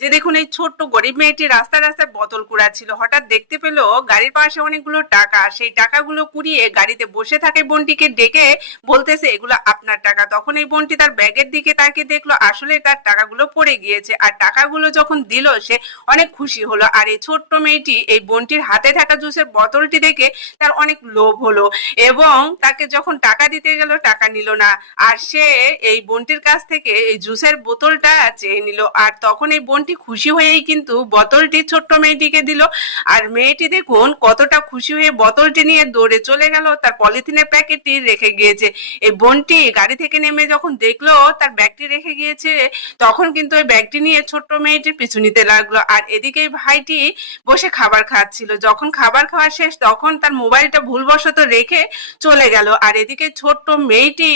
যে দেখুন এই ছোট্ট গরিব মেয়েটি রাস্তায় রাস্তায় বোতল কুড়াচ্ছিল, হঠাৎ দেখতে পেলো গাড়ির পাশে অনেকগুলো টাকা। সেই টাকাগুলো কুড়িয়ে গাড়িতে বসে থাকে বোনটিকে ডেকে বলতেছে এগুলো আপনার টাকা। তখন এই বোনটি তার ব্যাগের দিকে তাকিয়ে দেখলো আসলে তার টাকাগুলো পড়ে গিয়েছে, আর টাকাগুলো যখন দিল সে অনেক খুশি হলো। আর এই ছোট্ট মেয়েটি এই বোনটির হাতে থাকা জুসের বোতলটি দেখে তার অনেক লোভ হলো এবং তাকে যখন টাকা দিতে গেল টাকা নিল না, আর সে এই বোনটির কাছ থেকে এই জুসের বোতলটা চেয়ে নিল। আর তখন এই বোনটি খুশি হয়েই কিন্তু বোতলটি ছোট্ট মেয়েটিকে দিল। আর মেয়েটি দেখুন কতটা খুশি হয়ে বোতলটি নিয়ে দৌড়ে চলে গেল, তার পলিথিনের প্যাকেটটি রেখে গিয়েছে। এই বোনটি গাড়ি থেকে নেমে যখন দেখলো তার ব্যাগটি রেখে গিয়েছে, তখন কিন্তু ওই ব্যাগটি নিয়ে ছোট্ট মেয়েটির পিছু নিতে লাগলো। আর এদিকে ভাইটি বসে খাবার খাচ্ছিল, যখন খাবার খাওয়া শেষ তখন তার মোবাইলটা ভুলবশত রেখে চলে গেল। আর এদিকে ছোট্ট মেয়েটি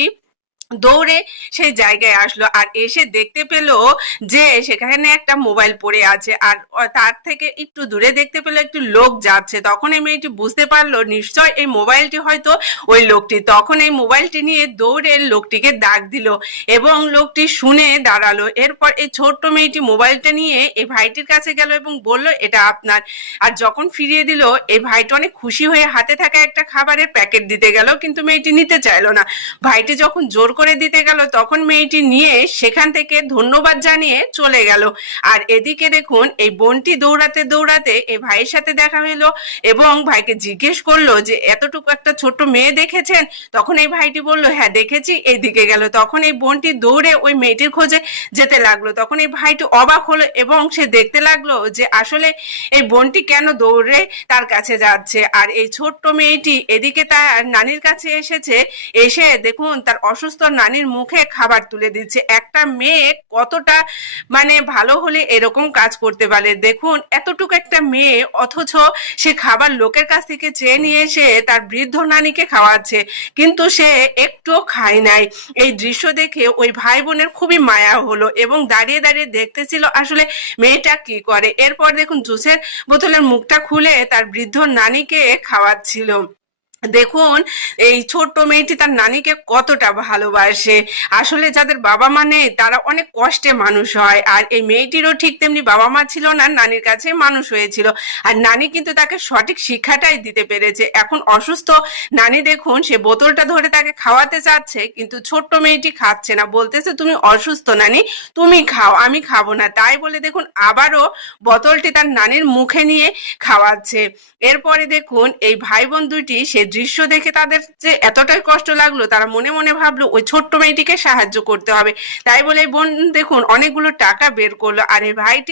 দৌড়ে সেই জায়গায় আসলো, আর এসে দেখতে পেল যে সেখানে একটা মোবাইল পড়ে আছে। আর তার থেকে একটু দূরে দেখতে পেলো একটি লোক যাচ্ছে। তখন এই মেয়েটি বুঝতে পারলো নিশ্চয় এই মোবাইলটি হয়তো ওই লোকটি। তখন এই মোবাইলটি নিয়ে দৌড়ে লোকটিকে ডাক দিল এবং লোকটি শুনে দাঁড়ালো। এরপর এই ছোট্ট মেয়েটি মোবাইলটা নিয়ে এই ভাইটির কাছে গেল এবং বলল এটা আপনার। আর যখন ফিরিয়ে দিল এই ভাইটি অনেক খুশি হয়ে হাতে থাকা একটা খাবারের প্যাকেট দিতে গেল, কিন্তু মেয়েটি নিতে চাইলো না। ভাইটি যখন জোর করে দিতে গেল তখন মেয়েটি নিয়ে সেখান থেকে ধন্যবাদ জানিয়ে চলে গেল। আর এদিকে দেখুন এই বোনটি দৌড়াতে দৌড়াতে এই ভাইয়ের সাথে দেখা হলো এবং ভাইকে জিজ্ঞেস করলো যে এতটুকু একটা ছোট্ট মেয়ে দেখেছেন? তখন এই ভাইটি বলল হ্যাঁ দেখেছি, এইদিকে গেল। তখন এই বোনটি দৌড়ে ওই মেয়েটির খোঁজে যেতে লাগলো। তখন এই ভাইটি অবাক হলো এবং সে দেখতে লাগলো যে আসলে এই বোনটি কেন দৌড়ে তার কাছে যাচ্ছে। আর এই ছোট্ট মেয়েটি এদিকে তার নানির কাছে এসেছে, এসে দেখুন তার অসুস্থ নানির মুখে খাবার তুলে দিচ্ছে। একটা মেয়ে কতটা ভালো হলে এরকম কাজ করতে পারে দেখুন, এতটুকু একটা মেয়ে অথচ সে খাবার লোকের কাছ থেকে চেয়ে নিয়ে এসে তার বৃদ্ধ নানিকে খাওয়াচ্ছে, কিন্তু সে একটুও খায় নাই। এই দৃশ্য দেখে ওই ভাই বোনের খুবই মায়া হলো এবং দাঁড়িয়ে দাঁড়িয়ে দেখতেছিল আসলে মেয়েটা কি করে। এরপর দেখুন জুসের বোতলের মুখটা খুলে তার বৃদ্ধ নানিকে খাওয়াচ্ছিল। দেখুন এই ছোট্ট মেয়েটি তার নানিকে কতটা ভালোবাসে। আসলে যাদের বাবা মা নেই তারা অনেক কষ্টে মানুষ হয়, আর এই মেয়েটিরও ঠিক তেমনি বাবা মা ছিল না, নানির কাছে মানুষ হয়েছিল। আর নানি কিন্তু তাকে সঠিক শিক্ষাটাই দিতে পেরেছে। এখন অসুস্থ নানি দেখুন সে বোতলটা ধরে তাকে খাওয়াতে চাচ্ছে, কিন্তু ছোট্ট মেয়েটি খাচ্ছে না, বলতেছে তুমি অসুস্থ নানি, তুমি খাও, আমি খাবো না। তাই বলে দেখুন আবারও বোতলটি তার নানির মুখে নিয়ে খাওয়াচ্ছে। এরপরে দেখুন এই ভাই বোন দুইটি সে দৃশ্য দেখে তাদের যে এতটাই কষ্ট লাগলো, তারা মনে মনে ভাবলো ওই ছোট্ট মেয়েটিকে সাহায্য করতে হবে। তাই বলে বোন দেখুন অনেকগুলো টাকা বের করলো, আর এই ভাইটি